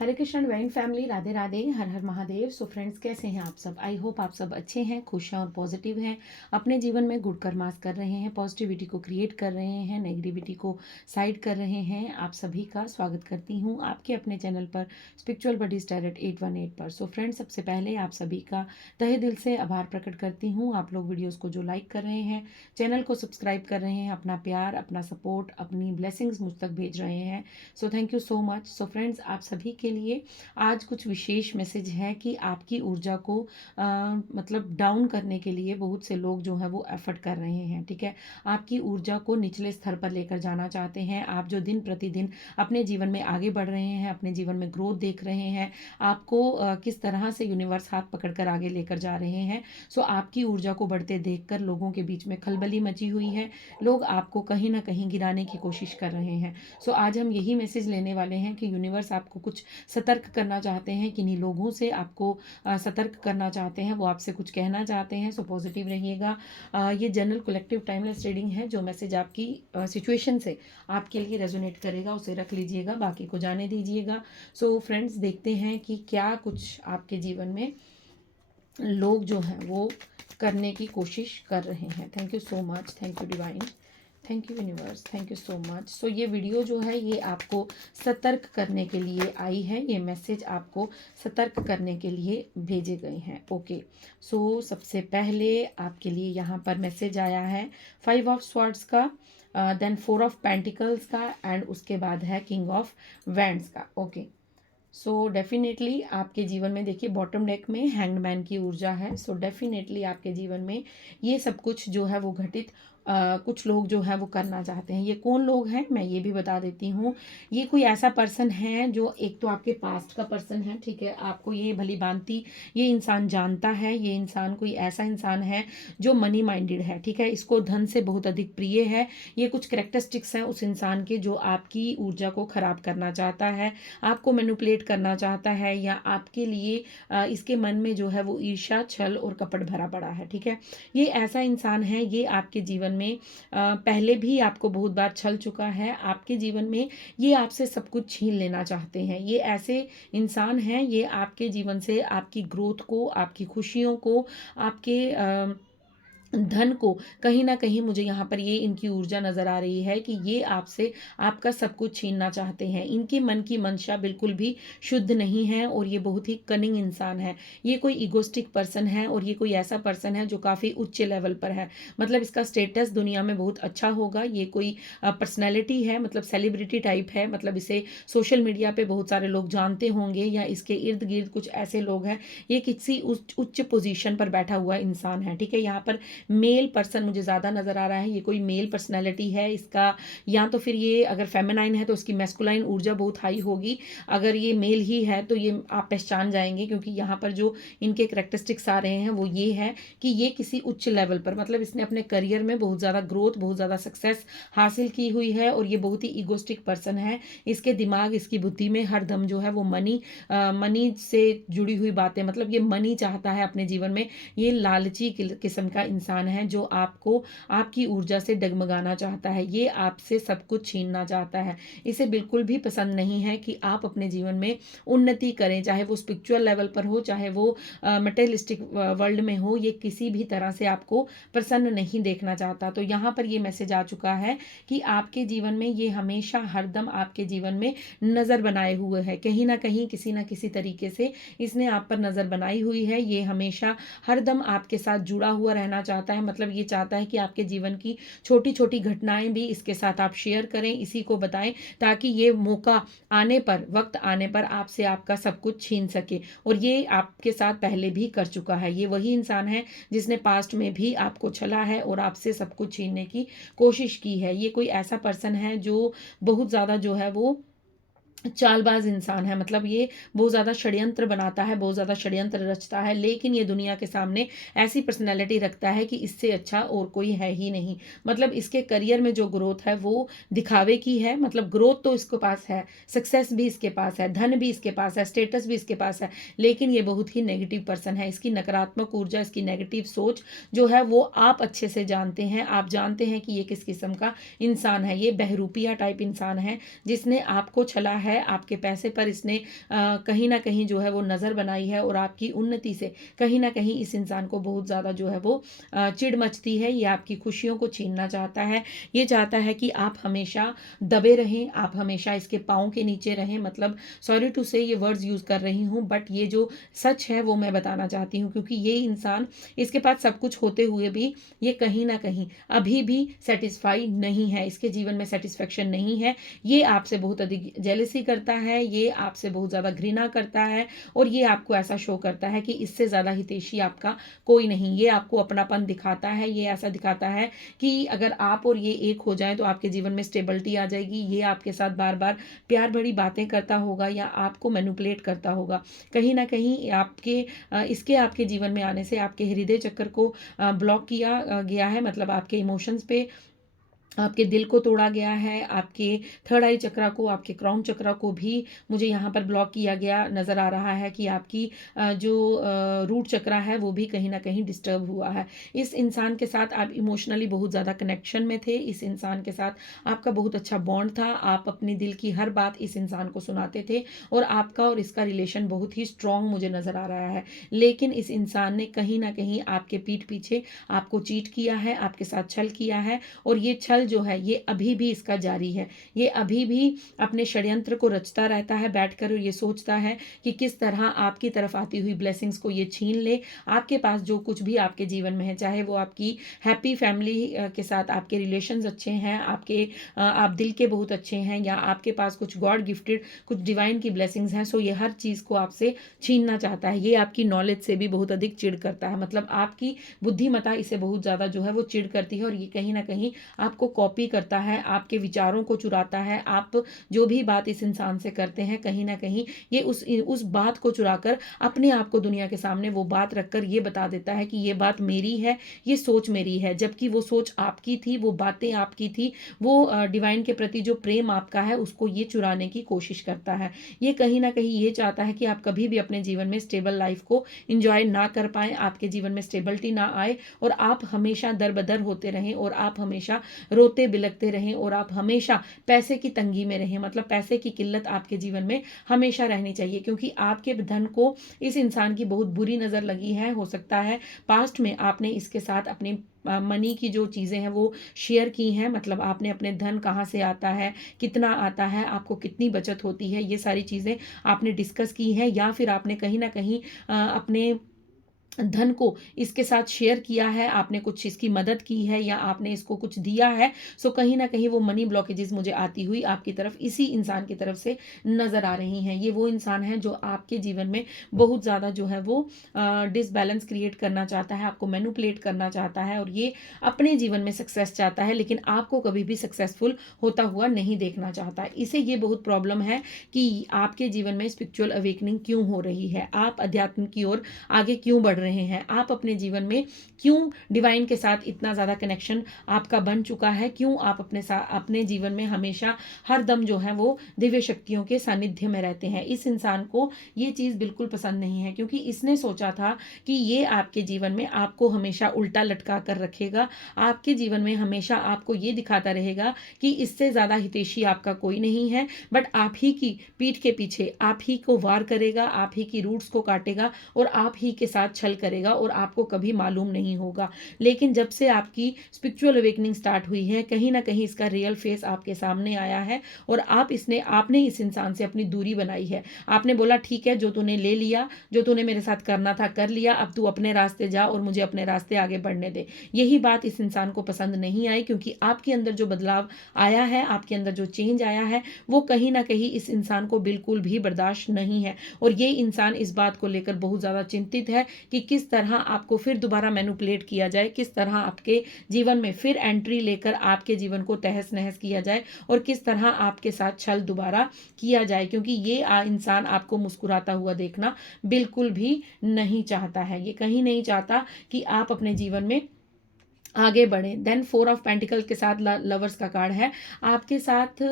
हरे Krishna divine family, Radhe Radhe, Har Har Mahadev. So friends, कैसे हैं आप सब? आई होप आप सब अच्छे हैं, खुश हैं और पॉजिटिव हैं। अपने जीवन में गुड कर्मास कर रहे हैं, पॉजिटिविटी को क्रिएट कर रहे हैं, नेगेटिविटी को साइड कर रहे हैं। आप सभी का स्वागत करती हूँ आपके अपने चैनल पर, स्पिरिचुअल बडीज टैरोट 818 पर। सो फ्रेंड्स, सबसे पहले आप सभी का तहे दिल से आभार प्रकट करती हूँ। आप लोग वीडियोज़ को जो लाइक कर रहे हैं, चैनल को सब्सक्राइब कर रहे हैं, अपना प्यार, अपना सपोर्ट, अपनी ब्लेसिंग्स मुझ तक भेज रहे हैं। So thank you so much. So friends, आप सभी के लिए आज कुछ विशेष मैसेज है कि आपकी ऊर्जा को मतलब डाउन करने के लिए बहुत से लोग जो है वो एफर्ट कर रहे हैं। ठीक है, आपकी ऊर्जा को निचले स्तर पर लेकर जाना चाहते हैं। आप जो दिन प्रतिदिन अपने जीवन में आगे बढ़ रहे हैं, अपने जीवन में ग्रोथ देख रहे हैं, आपको किस तरह से यूनिवर्स हाथ पकड़कर आगे लेकर जा रहे हैं। सो आपकी ऊर्जा को बढ़ते देखकर लोगों के बीच में खलबली मची हुई है। लोग आपको कहीं ना कहीं गिराने की कोशिश कर रहे हैं। सो आज हम यही मैसेज लेने वाले हैं कि यूनिवर्स आपको कुछ सतर्क करना चाहते हैं, किन्हीं लोगों से आपको सतर्क करना चाहते हैं, वो आपसे कुछ कहना चाहते हैं। सो पॉजिटिव रहिएगा। ये जनरल कलेक्टिव टाइमलेस रीडिंग है। जो मैसेज आपकी सिचुएशन से आपके लिए रेजोनेट करेगा उसे रख लीजिएगा, बाकी को जाने दीजिएगा। सो फ्रेंड्स, देखते हैं कि क्या कुछ आपके जीवन में लोग जो हैं वो करने की कोशिश कर रहे हैं। Thank you so much, thank you divine, thank you universe, thank you so much. So ये वीडियो जो है ये आपको सतर्क करने के लिए आई है, ये मैसेज आपको सतर्क करने के लिए भेजे गए हैं। ओके, सो सबसे पहले आपके लिए यहाँ पर मैसेज आया है 5 ऑफ स्वॉर्ड्स का, देन 4 ऑफ पेंटिकल्स का, एंड उसके बाद है किंग ऑफ वैंड्स का। ओके, सो डेफिनेटली आपके जीवन में देखिए बॉटम डेक में हैंगमैन की ऊर्जा है। सो डेफिनेटली आपके जीवन में ये सब कुछ जो है वो घटित कुछ लोग जो है वो करना चाहते हैं। ये कौन लोग हैं मैं ये भी बता देती हूँ। ये कोई ऐसा पर्सन है जो एक तो आपके पास्ट का पर्सन है। ठीक है, आपको ये भली भांति ये इंसान जानता है। ये इंसान कोई ऐसा इंसान है जो मनी माइंडेड है। ठीक है, इसको धन से बहुत अधिक प्रिय है। ये कुछ करेक्टरिस्टिक्स हैं उस इंसान के जो आपकी ऊर्जा को खराब करना चाहता है, आपको मैनिपुलेट करना चाहता है, या आपके लिए इसके मन में जो है वो ईर्ष्या, छल और कपट भरा पड़ा है। ठीक है, ये ऐसा इंसान है, ये आपके जीवन में पहले भी आपको बहुत बार छल चुका है। आपके जीवन में ये आपसे सब कुछ छीन लेना चाहते हैं। ये ऐसे इंसान हैं, ये आपके जीवन से आपकी ग्रोथ को, आपकी खुशियों को, आपके धन को कहीं ना कहीं मुझे यहाँ पर ये इनकी ऊर्जा नजर आ रही है कि ये आपसे आपका सब कुछ छीनना चाहते हैं। इनके मन की मंशा बिल्कुल भी शुद्ध नहीं है और ये बहुत ही कनिंग इंसान है। ये कोई इगोस्टिक पर्सन है और ये कोई ऐसा पर्सन है जो काफ़ी उच्च लेवल पर है। मतलब इसका स्टेटस दुनिया में बहुत अच्छा होगा। ये कोई पर्सनैलिटी है, मतलब सेलिब्रिटी टाइप है। मतलब इसे सोशल मीडिया पे बहुत सारे लोग जानते होंगे, या इसके इर्द गिर्द कुछ ऐसे लोग हैं। ये किसी उच्च पोजीशन पर बैठा हुआ इंसान है। ठीक है, यहाँ पर मेल पर्सन मुझे ज़्यादा नज़र आ रहा है। ये कोई मेल पर्सनैलिटी है इसका, या तो फिर ये अगर फेमिनाइन है तो उसकी मैस्कुलाइन ऊर्जा बहुत हाई होगी। अगर ये मेल ही है तो ये आप पहचान जाएंगे, क्योंकि यहाँ पर जो इनके करेक्टरिस्टिक्स आ रहे हैं वो ये है कि ये किसी उच्च लेवल पर, मतलब इसने अपने करियर में बहुत ज़्यादा ग्रोथ, बहुत ज़्यादा सक्सेस हासिल की हुई है, और ये बहुत ही ईगोस्टिक पर्सन है। इसके दिमाग, इसकी बुद्धि में हर दम जो है वो मनी से जुड़ी हुई बातें, मतलब ये मनी चाहता है अपने जीवन में। ये लालची किस्म का इंसान है जो आपको आपकी ऊर्जा से डगमगाना चाहता है। ये आपसे सब कुछ छीनना चाहता है। इसे बिल्कुल भी पसंद नहीं है कि आप अपने जीवन में उन्नति करें, चाहे वो स्पिरिचुअल लेवल पर हो, चाहे वो मटेरियलिस्टिक वर्ल्ड में हो। ये किसी भी तरह से आपको प्रसन्न नहीं देखना चाहता। तो यहाँ पर ये मैसेज आ चुका है कि आपके जीवन में ये हमेशा हरदम आपके जीवन में नज़र बनाए हुए है। कहीं ना कहीं किसी ना किसी तरीके से इसने आप पर नज़र बनाई हुई है। ये हमेशा हरदम आपके साथ जुड़ा हुआ रहना चाहता है। मतलब ये चाहता है कि आपके जीवन की छोटी छोटी घटनाएं भी इसके साथ आप शेयर करें, इसी को बताएं, ताकि ये मौका आने पर, वक्त आने पर आपसे आपका सब कुछ छीन सके। और ये आपके साथ पहले भी कर चुका है। ये वही इंसान है जिसने पास्ट में भी आपको छला है और आपसे सब कुछ छीनने की कोशिश की है। ये कोई ऐसा पर्सन है जो बहुत ज़्यादा जो है वो चालबाज इंसान है। मतलब ये बहुत ज़्यादा षड्यंत्र बनाता है, बहुत ज़्यादा षड्यंत्र रचता है, लेकिन ये दुनिया के सामने ऐसी पर्सनैलिटी रखता है कि इससे अच्छा और कोई है ही नहीं। मतलब इसके करियर में जो ग्रोथ है वो दिखावे की है। मतलब ग्रोथ तो इसके पास है, सक्सेस भी इसके पास है, धन भी इसके पास है, स्टेटस भी इसके पास है, लेकिन ये बहुत ही नेगेटिव पर्सन है। इसकी नकारात्मक ऊर्जा, इसकी नेगेटिव सोच जो है वो आप अच्छे से जानते हैं। आप जानते हैं कि ये किस किस्म का इंसान है। ये बहरूपिया टाइप इंसान है जिसने आपको छला है है, आपके पैसे पर इसने कहीं न कहीं जो है वो नज़र बनाई है और आपकी उन्नति से कहीं न कहीं इस इंसान को बहुत ज़्यादा जो है वो चिढ़ मचती है। ये आपकी खुशियों को छीनना चाहता है। ये चाहता है कि आप हमेशा दबे रहें, आप हमेशा इसके पाँव के नीचे रहें। मतलब सॉरी टू से ये वर्ड्स यूज़ कर रही हूँ, बट ये जो सच है वो मैं बताना चाहती हूँ, क्योंकि ये इंसान, इसके पास सब कुछ होते हुए भी ये कहीं न कहीं अभी भी सैटिस्फाई नहीं है, इसके जीवन में सैटिस्फैक्शन नहीं है। ये आपसे बहुत अधिक जेलसी करता है, ये आपसे बहुत ज़्यादा घृणा करता है और ये आपको ऐसा शो करता है कि इससे ज़्यादा हितैषी आपका कोई नहीं। ये आपको अपनापन दिखाता है, ये ऐसा दिखाता है कि अगर आप और ये एक हो जाएँ तो आपके जीवन में स्टेबिलिटी आ जाएगी। ये आपके साथ बार-बार प्यार भरी बातें करता होगा या आपको मैनिपुलेट करता होगा। कहीं न कहीं इसके आपके जीवन में आने से आपके हृदय चक्र को ब्लॉक किया गया है, मतलब आपके इमोशंस पे आपके दिल को तोड़ा गया है, आपके थर्ड आई चक्रा को, आपके क्राउन चक्रा को भी मुझे यहाँ पर ब्लॉक किया गया नज़र आ रहा है कि आपकी जो रूट चक्रा है वो भी कहीं न कहीं डिस्टर्ब हुआ है। इस इंसान के साथ आप इमोशनली बहुत ज़्यादा कनेक्शन में थे, इस इंसान के साथ आपका बहुत अच्छा बॉन्ड था, आप अपनी दिल की हर बात इस इंसान को सुनाते थे और आपका और इसका रिलेशन बहुत ही स्ट्रॉन्ग मुझे नज़र आ रहा है। लेकिन इस इंसान ने कहीं न कहीं आपके पीठ पीछे आपको चीट किया है, आपके साथ छल किया है और ये छल जो है ये अभी भी इसका जारी है। ये अभी भी अपने षड्यंत्र को रचता रहता है बैठकर और ये सोचता है कि किस तरह आपकी तरफ आती हुई ब्लेसिंग्स को ये छीन ले। आपके पास जो कुछ भी आपके जीवन में है, चाहे वो आपकी हैप्पी फैमिली के साथ आपके रिलेशंस अच्छे हैं, आप दिल के बहुत अच्छे हैं या आपके पास कुछ गॉड गिफ्टेड कुछ डिवाइन की ब्लेसिंग्स हैं, सो ये हर चीज़ को आपसे छीनना चाहता है। ये आपकी नॉलेज से भी बहुत अधिक चिढ़ करता है, मतलब आपकी बुद्धिमत्ता इसे बहुत ज़्यादा जो है वो चिढ़ करती है और ये कहीं न कहीं आपको कॉपी करता है, आपके विचारों को चुराता है। आप जो भी बात इस इंसान से करते हैं कहीं न कहीं ये उस बात को चुराकर अपने आप को दुनिया के सामने वो बात रखकर ये बता देता है कि ये बात मेरी है, ये सोच मेरी है, जबकि वो सोच आपकी थी, वो बातें आपकी थी, वो डिवाइन के प्रति जो प्रेम आपका है उसको ये चुराने की कोशिश करता है। ये कहीं न कहीं ये चाहता है कि आप कभी भी अपने जीवन में स्टेबल लाइफ को एन्जॉय ना कर पाएँ, आपके जीवन में स्टेबिलिटी ना आए और आप हमेशा दर-बदर होते रहें और आप हमेशा रोते बिलखते रहें और आप हमेशा पैसे की तंगी में रहें, मतलब पैसे की किल्लत आपके जीवन में हमेशा रहनी चाहिए, क्योंकि आपके धन को इस इंसान की बहुत बुरी नज़र लगी है। हो सकता है पास्ट में आपने इसके साथ अपनी मनी की जो चीज़ें हैं वो शेयर की हैं, मतलब आपने अपने धन कहाँ से आता है, कितना आता है, आपको कितनी बचत होती है, ये सारी चीज़ें आपने डिस्कस की हैं या फिर आपने कहीं न कहीं अपने धन को इसके साथ शेयर किया है, आपने कुछ इसकी मदद की है या आपने इसको कुछ दिया है। सो कहीं न कहीं वो मनी ब्लॉकेजेस मुझे आती हुई आपकी तरफ इसी इंसान की तरफ से नज़र आ रही हैं। ये वो इंसान है जो आपके जीवन में बहुत ज़्यादा जो है वो डिसबैलेंस क्रिएट करना चाहता है, आपको मैनिपुलेट करना चाहता है और ये अपने जीवन में सक्सेस चाहता है, लेकिन आपको कभी भी सक्सेसफुल होता हुआ नहीं देखना चाहता। इसे ये बहुत प्रॉब्लम है कि आपके जीवन में स्पिरिचुअल अवेकनिंग क्यों हो रही है, आप अध्यात्म की ओर आगे क्यों बढ़ रहे हैं, आप अपने जीवन में क्यों डिवाइन के साथ इतना ज़्यादा कनेक्शन आपका बन चुका है, क्यों आप अपने जीवन में हमेशा हर दम जो है वो दिव्य शक्तियों के सानिध्य में रहते हैं। इस इंसान को ये चीज़ बिल्कुल पसंद नहीं है, क्योंकि इसने सोचा था कि ये आपके जीवन में आपको हमेशा उल्टा लटका कर रखेगा, आपके जीवन में हमेशा आपको ये दिखाता रहेगा कि इससे ज़्यादा हितैषी आपका कोई नहीं है, बट आप ही की पीठ के पीछे आप ही को वार करेगा, आप ही की रूट्स को काटेगा और आप ही के साथ छल करेगा और आपको कभी मालूम नहीं होगा। लेकिन जब से आपकी स्पिरिचुअल अवेकनिंग स्टार्ट हुई है, कहीं न कहीं इसका रियल फेस आपके सामने आया है और आपने इस इंसान से अपनी दूरी बनाई है। आपने बोला ठीक है, जो तूने ले लिया, जो तूने मेरे साथ करना था कर लिया, अब तू अपने रास्ते जा और मुझे अपने रास्ते आगे बढ़ने दे। यही बात इस इंसान को पसंद नहीं आई, क्योंकि आपके अंदर जो बदलाव आया है, आपके अंदर जो चेंज आया है, वो कहीं न कहीं इस इंसान को बिल्कुल भी बर्दाश्त नहीं है और ये इंसान इस बात को लेकर बहुत ज़्यादा चिंतित है कि किस तरह आपको फिर दोबारा मैनिपुलेट किया जाए, किस तरह आपके जीवन में फिर एंट्री लेकर आपके जीवन को तहस नहस किया जाए और किस तरह आपके साथ छल दोबारा किया जाए, क्योंकि ये इंसान आपको मुस्कुराता हुआ देखना बिल्कुल भी नहीं चाहता है। ये कहीं नहीं चाहता कि आप अपने जीवन में आगे बढ़ें। देन 4 ऑफ पेंटिकल के साथ लवर्स का कार्ड है। आपके साथ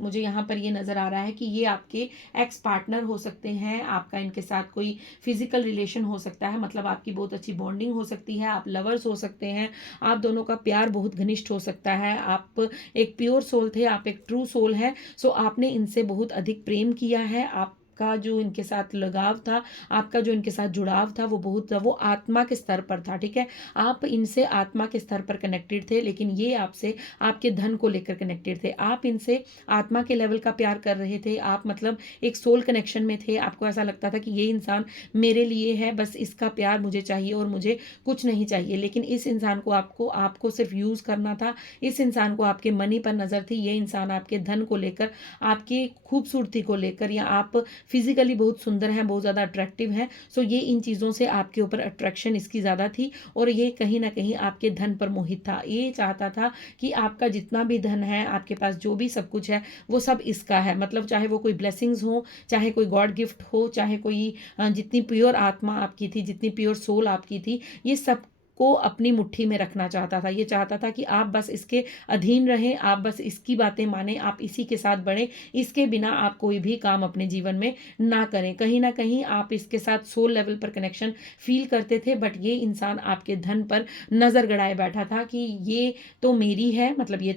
मुझे यहाँ पर ये नज़र आ रहा है कि ये आपके एक्स पार्टनर हो सकते हैं, आपका इनके साथ कोई फिजिकल रिलेशन हो सकता है, मतलब आपकी बहुत अच्छी बॉन्डिंग हो सकती है, आप लवर्स हो सकते हैं, आप दोनों का प्यार बहुत घनिष्ठ हो सकता है, आप एक प्योर सोल थे, आप एक ट्रू सोल है। सो आपने इनसे बहुत अधिक प्रेम किया है, आपका जो इनके साथ लगाव था, आपका जो इनके साथ जुड़ाव था वो बहुत वो आत्मा के स्तर पर था, ठीक है। आप इनसे आत्मा के स्तर पर कनेक्टेड थे, लेकिन ये आपसे आपके धन को लेकर कनेक्टेड थे। आप इनसे आत्मा के लेवल का प्यार कर रहे थे, आप मतलब एक सोल कनेक्शन में थे। आपको ऐसा लगता था कि ये इंसान मेरे लिए है, बस इसका प्यार मुझे चाहिए और मुझे कुछ नहीं चाहिए। लेकिन इस इंसान को आपको आपको सिर्फ यूज़ करना था। इस इंसान को आपके मनी पर नज़र थी। ये इंसान आपके धन को लेकर, आपकी खूबसूरती को लेकर, या आप फिजिकली बहुत सुंदर हैं, बहुत ज़्यादा अट्रैक्टिव हैं, सो ये इन चीज़ों से आपके ऊपर अट्रैक्शन इसकी ज़्यादा थी। और ये कहीं ना कहीं आपके धन पर मोहित था। ये चाहता था कि आपका जितना भी धन है, आपके पास जो भी सब कुछ है, वो सब इसका है। मतलब चाहे वो कोई ब्लेसिंग्स हो, चाहे कोई गॉड गिफ्ट हो, चाहे कोई जितनी प्योर आत्मा आपकी थी, जितनी प्योर सोल आपकी थी, ये सब को अपनी मुट्ठी में रखना चाहता था। ये चाहता था कि आप बस इसके अधीन रहें, आप बस इसकी बातें माने, आप इसी के साथ बढ़ें, इसके बिना आप कोई भी काम अपने जीवन में ना करें। कहीं ना कहीं आप इसके साथ सोल लेवल पर कनेक्शन फील करते थे, बट ये इंसान आपके धन पर नज़र गड़ाए बैठा था कि ये तो मेरी है, मतलब ये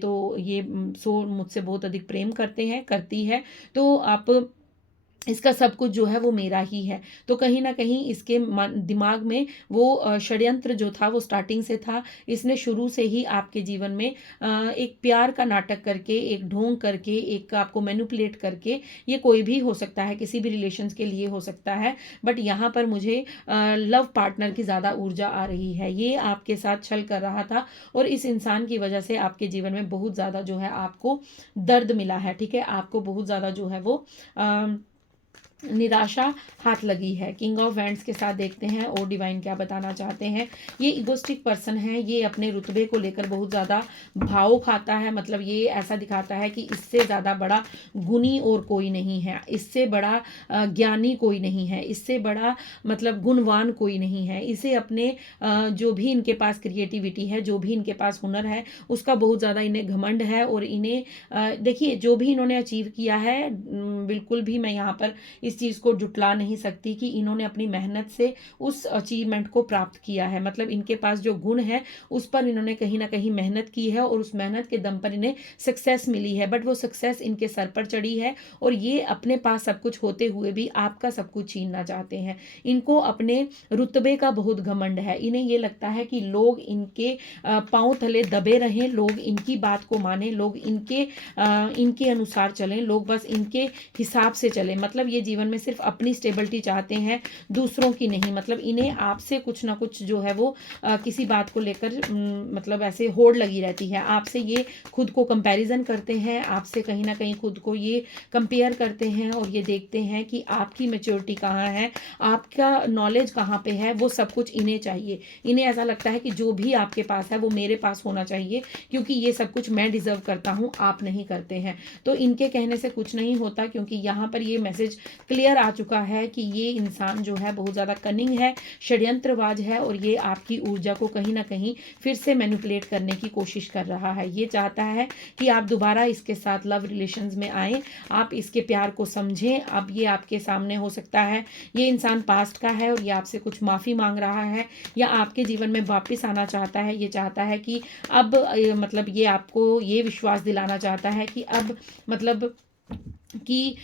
सोल मुझसे बहुत अधिक प्रेम करते हैं, करती है, तो आप इसका सब कुछ जो है वो मेरा ही है। तो कहीं न कहीं इसके दिमाग में वो षड्यंत्र जो था वो स्टार्टिंग से था। इसने शुरू से ही आपके जीवन में एक प्यार का नाटक करके, एक ढोंग करके, एक आपको मैनिपुलेट करके, ये कोई भी हो सकता है, किसी भी रिलेशंस के लिए हो सकता है। बट यहाँ पर मुझे लव पार्टनर की ज़्यादा ऊर्जा आ रही है। ये आपके साथ छल कर रहा था और इस इंसान की वजह से आपके जीवन में बहुत ज़्यादा जो है आपको दर्द मिला है, ठीक है? आपको बहुत ज़्यादा जो है वो निराशा हाथ लगी है। किंग ऑफ वैंड्स के साथ देखते हैं और डिवाइन क्या बताना चाहते हैं। ये इगोस्टिक पर्सन है, ये अपने रुतबे को लेकर बहुत ज़्यादा भाव खाता है, मतलब ये ऐसा दिखाता है कि इससे ज़्यादा बड़ा गुणी और कोई नहीं है, इससे बड़ा ज्ञानी कोई नहीं है, इससे बड़ा मतलब गुणवान कोई नहीं है। इसे अपने जो भी इनके पास क्रिएटिविटी है, जो भी इनके पास हुनर है, उसका बहुत ज़्यादा इन्हें घमंड है। और इन्हें देखिए, जो भी इन्होंने अचीव किया है, बिल्कुल भी मैं यहाँ पर इस चीज़ को जुटला नहीं सकती कि इन्होंने अपनी मेहनत से उस अचीवमेंट को प्राप्त किया है। मतलब इनके पास जो गुण है उस पर इन्होंने कहीं ना कहीं मेहनत की है और उस मेहनत के दम पर इन्हें सक्सेस मिली है। बट वो सक्सेस इनके सर पर चढ़ी है और ये अपने पास सब कुछ होते हुए भी आपका सब कुछ छीनना चाहते हैं। इनको अपने रुतबे का बहुत घमंड है। इन्हें ये लगता है कि लोग इनके पांव तले दबे रहें, लोग इनकी बात को माने, लोग इनके अनुसार चलें, लोग बस इनके हिसाब से चलें। मतलब ये जीवन में सिर्फ अपनी स्टेबिलिटी चाहते हैं, दूसरों की नहीं। मतलब इन्हें आपसे कुछ ना कुछ जो है वो किसी बात को लेकर मतलब ऐसे होड़ लगी रहती है। आपसे ये खुद को कंपैरिजन करते हैं, आपसे कहीं ना कहीं खुद को ये कंपेयर करते हैं और ये देखते हैं कि आपकी मैच्योरिटी कहाँ है, आपका नॉलेज कहाँ पे है, वो सब कुछ इन्हें चाहिए। इन्हें ऐसा लगता है कि जो भी आपके पास है वो मेरे पास होना चाहिए, क्योंकि ये सब कुछ मैं डिजर्व करता हूँ, आप नहीं करते हैं। तो इनके कहने से कुछ नहीं होता, क्योंकि यहाँ पर ये मैसेज क्लियर आ चुका है कि ये इंसान जो है बहुत ज़्यादा कनिंग है, षड्यंत्रबाज है और ये आपकी ऊर्जा को कहीं ना कहीं फिर से मैनिपुलेट करने की कोशिश कर रहा है। ये चाहता है कि आप दोबारा इसके साथ लव रिलेशंस में आएँ, आप इसके प्यार को समझें। अब ये आपके सामने हो सकता है, ये इंसान पास्ट का है और ये आपसे कुछ माफ़ी मांग रहा है या आपके जीवन में वापस आना चाहता है। ये चाहता है कि अब मतलब ये आपको ये विश्वास दिलाना चाहता है कि अब मतलब कि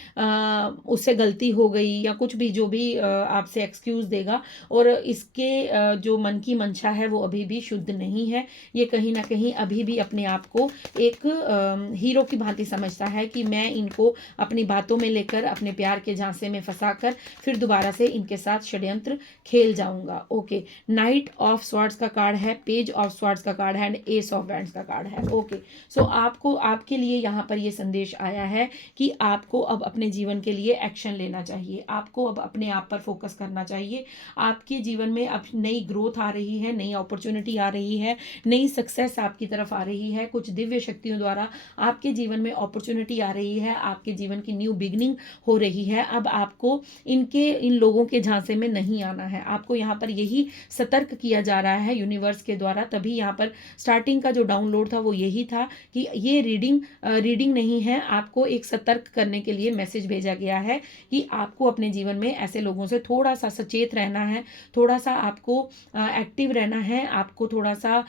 उससे गलती हो गई या कुछ भी, जो भी आपसे एक्सक्यूज़ देगा। और इसके जो मन की मंशा है वो अभी भी शुद्ध नहीं है। ये कहीं ना कहीं अभी भी अपने आप को एक हीरो की भांति समझता है कि मैं इनको अपनी बातों में लेकर अपने प्यार के झांसे में फंसाकर फिर दोबारा से इनके साथ षड्यंत्र खेल जाऊंगा। ओके, नाइट ऑफ स्वॉर्ड्स का कार्ड है, पेज ऑफ स्वॉर्ड्स का कार्ड है एंड एस ऑफ वैंड्स का कार्ड है। ओके, सो आपको आपके लिए यहाँ पर ये संदेश आया है कि आपको अब अपने जीवन के लिए एक्शन लेना चाहिए, आपको अब अपने आप पर फोकस करना चाहिए। आपके जीवन में अब नई ग्रोथ आ रही है, नई अपॉर्चुनिटी आ रही है, नई सक्सेस आपकी तरफ आ रही है, कुछ दिव्य शक्तियों द्वारा आपके जीवन में अपॉर्चुनिटी आ रही है, आपके जीवन की न्यू बिगनिंग हो रही है। अब आपको इन लोगों के झांसे में नहीं आना है, आपको यहाँ पर यही सतर्क किया जा रहा है यूनिवर्स के द्वारा। तभी यहाँ पर स्टार्टिंग का जो डाउनलोड था वो यही था कि ये रीडिंग नहीं है, आपको एक सतर्क करने के लिए मैसेज भेजा गया है कि आपको अपने जीवन में ऐसे लोगों से थोड़ा सा सचेत रहना है, थोड़ा सा आपको एक्टिव रहना है, आपको थोड़ा सा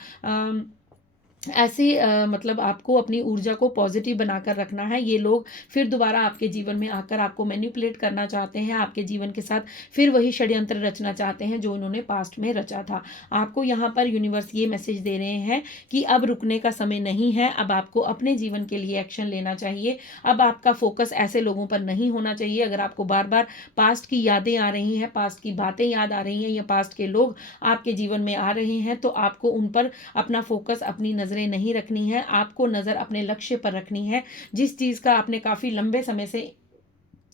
ऐसे मतलब आपको अपनी ऊर्जा को पॉजिटिव बनाकर रखना है। ये लोग फिर दोबारा आपके जीवन में आकर आपको मैनिपुलेट करना चाहते हैं, आपके जीवन के साथ फिर वही षड्यंत्र रचना चाहते हैं जो उन्होंने पास्ट में रचा था। आपको यहाँ पर यूनिवर्स ये मैसेज दे रहे हैं कि अब रुकने का समय नहीं है, अब आपको अपने जीवन के लिए एक्शन लेना चाहिए। अब आपका फोकस ऐसे लोगों पर नहीं होना चाहिए। अगर आपको बार बार पास्ट की यादें आ रही हैं, पास्ट की बातें याद आ रही हैं या पास्ट के लोग आपके जीवन में आ रहे हैं, तो आपको उन पर अपना फोकस, अपनी नजरें नहीं रखनी है। आपको नजर अपने लक्ष्य पर रखनी है, जिस चीज का आपने काफी लंबे समय से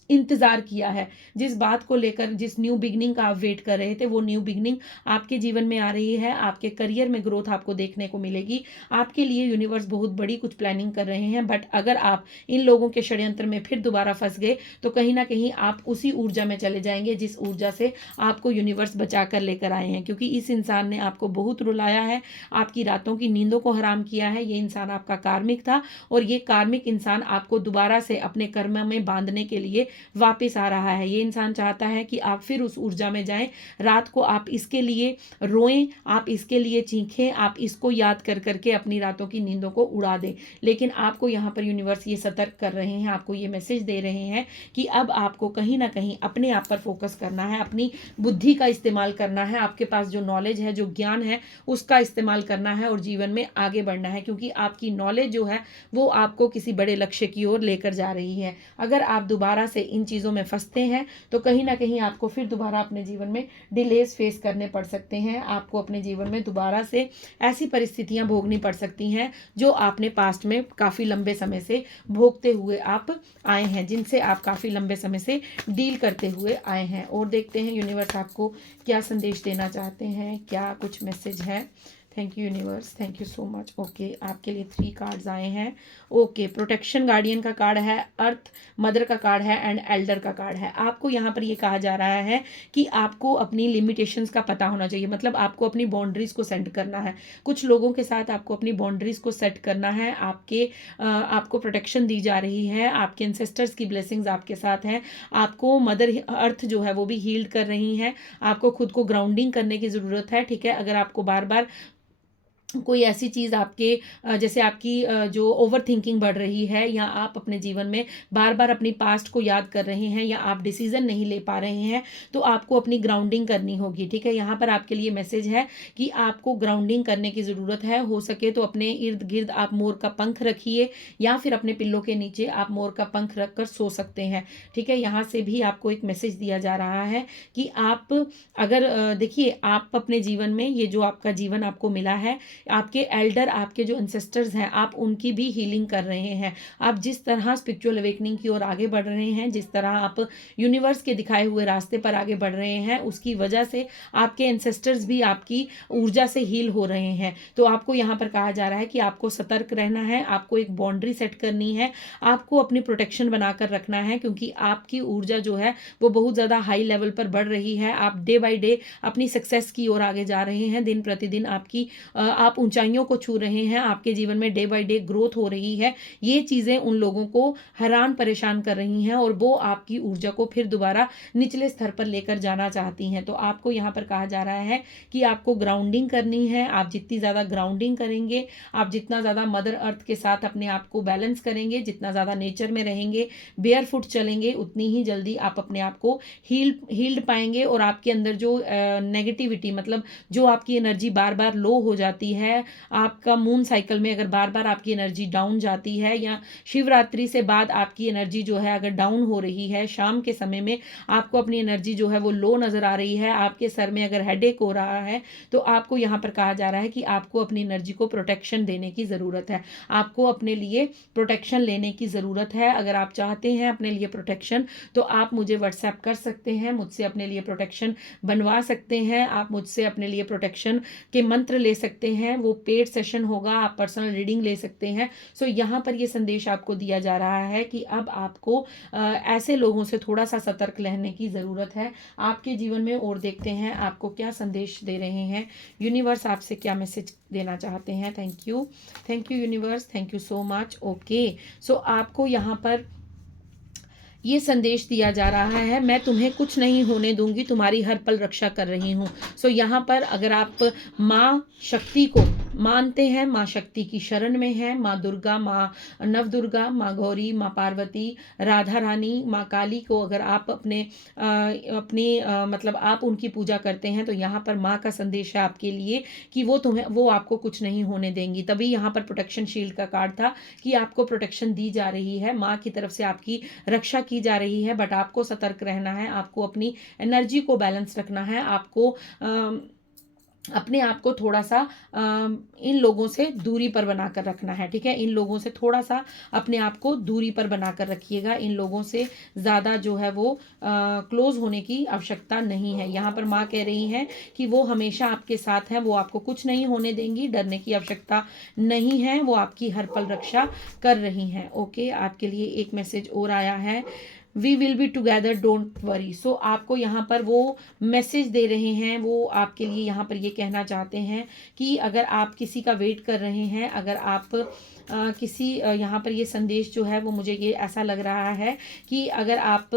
इंतजार किया है, जिस बात को लेकर, जिस न्यू बिगनिंग का आप वेट कर रहे थे, वो न्यू बिगनिंग आपके जीवन में आ रही है। आपके करियर में ग्रोथ आपको देखने को मिलेगी। आपके लिए यूनिवर्स बहुत बड़ी कुछ प्लानिंग कर रहे हैं। बट अगर आप इन लोगों के षड्यंत्र में फिर दोबारा फंस गए तो कहीं ना कहीं आप उसी ऊर्जा में चले जाएंगे जिस ऊर्जा से आपको यूनिवर्स बचा कर लेकर आए हैं। क्योंकि इस इंसान ने आपको बहुत रुलाया है, आपकी रातों की नींदों को हराम किया है। ये इंसान आपका कार्मिक था और ये कार्मिक इंसान आपको दोबारा से अपने कर्म में बांधने के लिए वापस आ रहा है। ये इंसान चाहता है कि आप फिर उस ऊर्जा में जाएं, रात को आप इसके लिए रोएं, आप इसके लिए चीखें, आप इसको याद कर करके अपनी रातों की नींदों को उड़ा दें। लेकिन आपको यहाँ पर यूनिवर्स ये सतर्क कर रहे हैं, आपको ये मैसेज दे रहे हैं कि अब आपको कहीं ना कहीं अपने आप पर फोकस करना है, अपनी बुद्धि का इस्तेमाल करना है, आपके पास जो नॉलेज है, जो ज्ञान है, उसका इस्तेमाल करना है और जीवन में आगे बढ़ना है। क्योंकि आपकी नॉलेज जो है वो आपको किसी बड़े लक्ष्य की ओर लेकर जा रही है। अगर आप दोबारा से इन चीज़ों में फंसते हैं तो कहीं ना कहीं आपको फिर दोबारा अपने जीवन में डिलेज फेस करने पड़ सकते हैं। आपको अपने जीवन में दोबारा से ऐसी परिस्थितियां भोगनी पड़ सकती हैं जो आपने पास्ट में काफ़ी लंबे समय से भोगते हुए आप आए हैं, जिनसे आप काफ़ी लंबे समय से डील करते हुए आए हैं। और देखते हैं यूनिवर्स आपको क्या संदेश देना चाहते हैं, क्या कुछ मैसेज है। Thank you universe, thank you so much. Okay, आपके लिए 3 कार्ड्स आए हैं। ओके, प्रोटेक्शन गार्डियन का कार्ड है, अर्थ मदर का कार्ड है एंड एल्डर का कार्ड है। आपको यहाँ पर ये कहा जा रहा है कि आपको अपनी लिमिटेशंस का पता होना चाहिए, मतलब आपको अपनी बाउंड्रीज को सेट करना है। कुछ लोगों के साथ आपको अपनी बाउंड्रीज को सेट करना है। आपको प्रोटेक्शन दी जा रही है, आपके एंसेस्टर्स की ब्लेसिंग्स आपके साथ हैं। आपको मदर अर्थ जो है वो भी हील्ड कर रही है। आपको खुद को ग्राउंडिंग करने की ज़रूरत है, ठीक है। अगर आपको बार बार कोई ऐसी चीज़ आपके जैसे आपकी जो ओवर थिंकिंग बढ़ रही है, या आप अपने जीवन में बार बार अपनी पास्ट को याद कर रहे हैं, या आप डिसीजन नहीं ले पा रहे हैं, तो आपको अपनी ग्राउंडिंग करनी होगी, ठीक है। यहाँ पर आपके लिए मैसेज है कि आपको ग्राउंडिंग करने की ज़रूरत है। हो सके तो अपने इर्द गिर्द आप मोर का पंख रखिए, या फिर अपने पिल्लों के नीचे आप मोर का पंख रख कर सो सकते हैं, ठीक है। यहाँ से भी आपको एक मैसेज दिया जा रहा है कि आप अगर देखिए, आप अपने जीवन में ये जो आपका जीवन आपको मिला है, आपके एल्डर, आपके जो एंसेस्टर्स हैं, आप उनकी भी हीलिंग कर रहे हैं। आप जिस तरह स्पिरिचुअल अवेकनिंग की ओर आगे बढ़ रहे हैं, जिस तरह आप यूनिवर्स के दिखाए हुए रास्ते पर आगे बढ़ रहे हैं, उसकी वजह से आपके एंसेस्टर्स भी आपकी ऊर्जा से हील हो रहे हैं। तो आपको यहाँ पर कहा जा रहा है कि आपको सतर्क रहना है, आपको एक बाउंड्री सेट करनी है, आपको अपनी प्रोटेक्शन बनाकर रखना है, क्योंकि आपकी ऊर्जा जो है वो बहुत ज़्यादा हाई लेवल पर बढ़ रही है। आप डे बाई डे अपनी सक्सेस की ओर आगे जा रहे हैं। दिन प्रतिदिन आप ऊंचाइयों को छू रहे हैं, आपके जीवन में डे बाय डे ग्रोथ हो रही है। ये चीज़ें उन लोगों को हैरान परेशान कर रही हैं और वो आपकी ऊर्जा को फिर दोबारा निचले स्तर पर लेकर जाना चाहती हैं। तो आपको यहाँ पर कहा जा रहा है कि आपको ग्राउंडिंग करनी है। आप जितनी ज़्यादा ग्राउंडिंग करेंगे, आप जितना ज़्यादा मदर अर्थ के साथ अपने आप को बैलेंस करेंगे, जितना ज़्यादा नेचर में रहेंगे, बेयर फुट चलेंगे, उतनी ही जल्दी आप अपने आप को हील्ड पाएंगे। और आपके अंदर जो नेगेटिविटी, मतलब जो आपकी एनर्जी बार बार लो हो जाती है, आपका मून साइकिल में अगर बार बार आपकी एनर्जी डाउन जाती है, या शिवरात्रि से बाद आपकी एनर्जी जो है अगर डाउन हो रही है, शाम के समय में आपको अपनी एनर्जी जो है वो लो नज़र आ रही है, आपके सर में अगर हेडेक हो रहा है, तो आपको यहाँ पर कहा जा रहा है कि आपको अपनी एनर्जी को प्रोटेक्शन देने की ज़रूरत है, आपको अपने लिए प्रोटेक्शन लेने की ज़रूरत है। अगर आप चाहते हैं अपने लिए प्रोटेक्शन, तो आप मुझे व्हाट्सएप कर सकते हैं, मुझसे अपने लिए प्रोटेक्शन बनवा सकते हैं, आप मुझसे अपने लिए प्रोटेक्शन के मंत्र ले सकते हैं, वो पेड सेशन होगा, आप पर्सनल रीडिंग ले सकते हैं। सो यहाँ पर ये संदेश आपको दिया जा रहा है कि अब आपको ऐसे लोगों से थोड़ा सा सतर्क रहने की ज़रूरत है आपके जीवन में। और देखते हैं आपको क्या संदेश दे रहे हैं यूनिवर्स, आपसे क्या मैसेज देना चाहते हैं। Thank you universe, thank you so much. Okay, so आपको यहाँ पर ये संदेश दिया जा रहा है, मैं तुम्हें कुछ नहीं होने दूंगी, तुम्हारी हर पल रक्षा कर रही हूँ। सो यहाँ पर अगर आप माँ शक्ति को मानते हैं, माँ शक्ति की शरण में है, माँ दुर्गा, माँ नवदुर्गा, माँ गौरी, माँ पार्वती, राधा रानी, माँ काली को अगर आप मतलब आप उनकी पूजा करते हैं, तो यहाँ पर माँ का संदेश है आपके लिए कि वो आपको कुछ नहीं होने देंगी। तभी यहाँ पर प्रोटेक्शन शील्ड का कार्ड था कि आपको प्रोटेक्शन दी जा रही है, माँ की तरफ से आपकी रक्षा की जा रही है। बट आपको सतर्क रहना है, आपको अपनी एनर्जी को बैलेंस रखना है, आपको अपने आप को थोड़ा सा इन लोगों से दूरी पर बनाकर रखना है, ठीक है। इन लोगों से थोड़ा सा अपने आप को दूरी पर बनाकर रखिएगा, इन लोगों से ज़्यादा जो है वो क्लोज होने की आवश्यकता नहीं है। यहाँ पर माँ कह रही हैं कि वो हमेशा आपके साथ हैं, वो आपको कुछ नहीं होने देंगी, डरने की आवश्यकता नहीं है, वो आपकी हर पल रक्षा कर रही हैं। ओके, आपके लिए एक मैसेज और आया है, we will be together don't worry. So आपको यहाँ पर वो मैसेज दे रहे हैं, वो आपके लिए यहाँ पर ये कहना चाहते हैं कि अगर आप किसी का वेट कर रहे हैं, अगर आप यहाँ पर ये संदेश जो है वो मुझे ये ऐसा लग रहा है कि अगर आप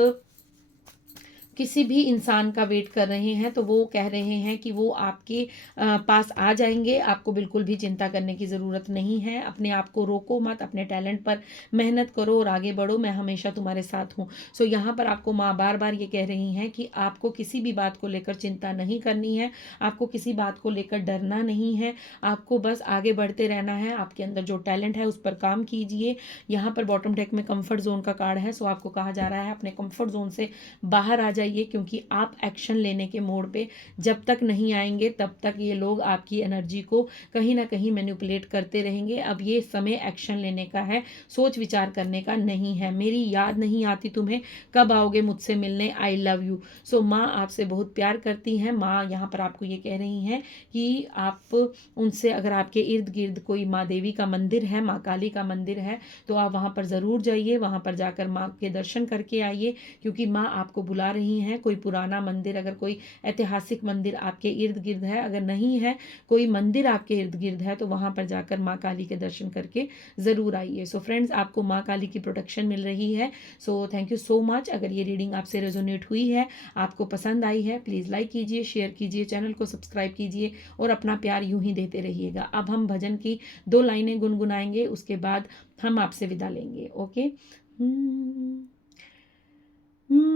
किसी भी इंसान का वेट कर रहे हैं, तो वो कह रहे हैं कि वो आपके पास आ जाएंगे, आपको बिल्कुल भी चिंता करने की ज़रूरत नहीं है। अपने आप को रोको मत, अपने टैलेंट पर मेहनत करो और आगे बढ़ो, मैं हमेशा तुम्हारे साथ हूँ। सो यहाँ पर आपको माँ बार बार ये कह रही हैं कि आपको किसी भी बात को लेकर चिंता नहीं करनी है, आपको किसी बात को लेकर डरना नहीं है, आपको बस आगे बढ़ते रहना है। आपके अंदर जो टैलेंट है उस पर काम कीजिए। यहाँ पर बॉटम डेक में कंफर्ट जोन का कार्ड है, सो आपको कहा जा रहा है अपने कंफर्ट जोन से बाहर आ जाइए, क्योंकि आप एक्शन लेने के मोड पे जब तक नहीं आएंगे, तब तक ये लोग आपकी एनर्जी को कहीं ना कहीं मैनिपुलेट करते रहेंगे। अब ये समय एक्शन लेने का है, सोच विचार करने का नहीं है। मेरी याद नहीं आती तुम्हें, कब आओगे मुझसे मिलने, आई लव यू। सो माँ आपसे बहुत प्यार करती हैं। माँ यहाँ पर आपको ये कह रही हैं कि आप उनसे, अगर आपके इर्द गिर्द कोई माँ देवी का मंदिर है, माँ काली का मंदिर है, तो आप वहाँ पर ज़रूर जाइए, वहाँ पर जाकर माँ के दर्शन करके आइए, क्योंकि माँ आपको बुला रही हैं। कोई पुराना मंदिर, अगर कोई ऐतिहासिक मंदिर आपके इर्द गिर्द है, अगर नहीं है कोई मंदिर आपके इर्द गिर्द है, तो वहाँ पर जाकर माँ काली के दर्शन करके ज़रूर आइए। सो फ्रेंड्स, आपको माँ काली की प्रोटेक्शन मिल रही है। So thank you so much. अगर ये रीडिंग आपसे रेजोनेट हुई है, आपको पसंद आई है, प्लीज़ लाइक कीजिए, शेयर कीजिए, चैनल को सब्सक्राइब कीजिए और अपना प्यार यूं ही देते रहिएगा। अब हम भजन की 2 लाइनें गुनगुनाएंगे, उसके बाद हम आपसे विदा लेंगे। ओके।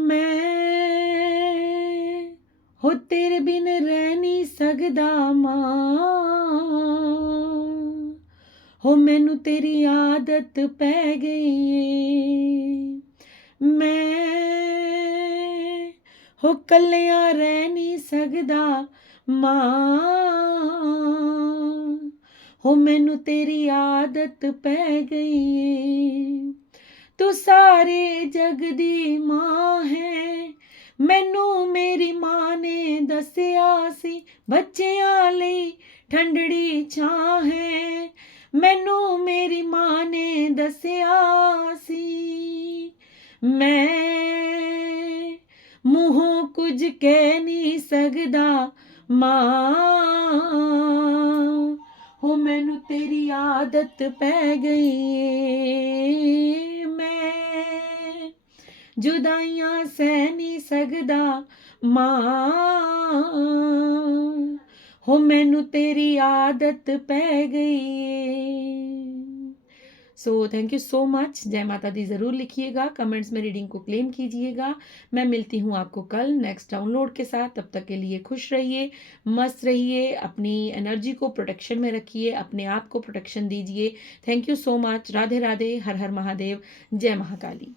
मैं हो तेरे बिन रह नहीं सकदा मां, हो मैनू तेरी आदत पै गई है। मैं हो कल्लिया रह नहीं सकदा मां, हो मैनू तेरी आदत पै गई है। तू सारे जग दी मां है, मैनू मेरी मां ने दसिया सी, बच्चियां लई ठंडड़ी छां है, मैनू मेरी मां ने दसिया सी। मैं मूहों कुछ कह नहीं सकदा मां, हो मैनू तेरी आदत पै गई। मैं जुदाइयां सह नहीं सकदा मां, हो मैनू तेरी आदत पै गई। So thank you so much. जय माता दी ज़रूर लिखिएगा, कमेंट्स में रीडिंग को क्लेम कीजिएगा। मैं मिलती हूँ आपको कल नेक्स्ट डाउनलोड के साथ। तब तक के लिए खुश रहिए, मस्त रहिए, अपनी एनर्जी को प्रोटेक्शन में रखिए, अपने आप को प्रोटेक्शन दीजिए। Thank you so much. Radhe Radhe, Har Har Mahadev, जय महाकाली।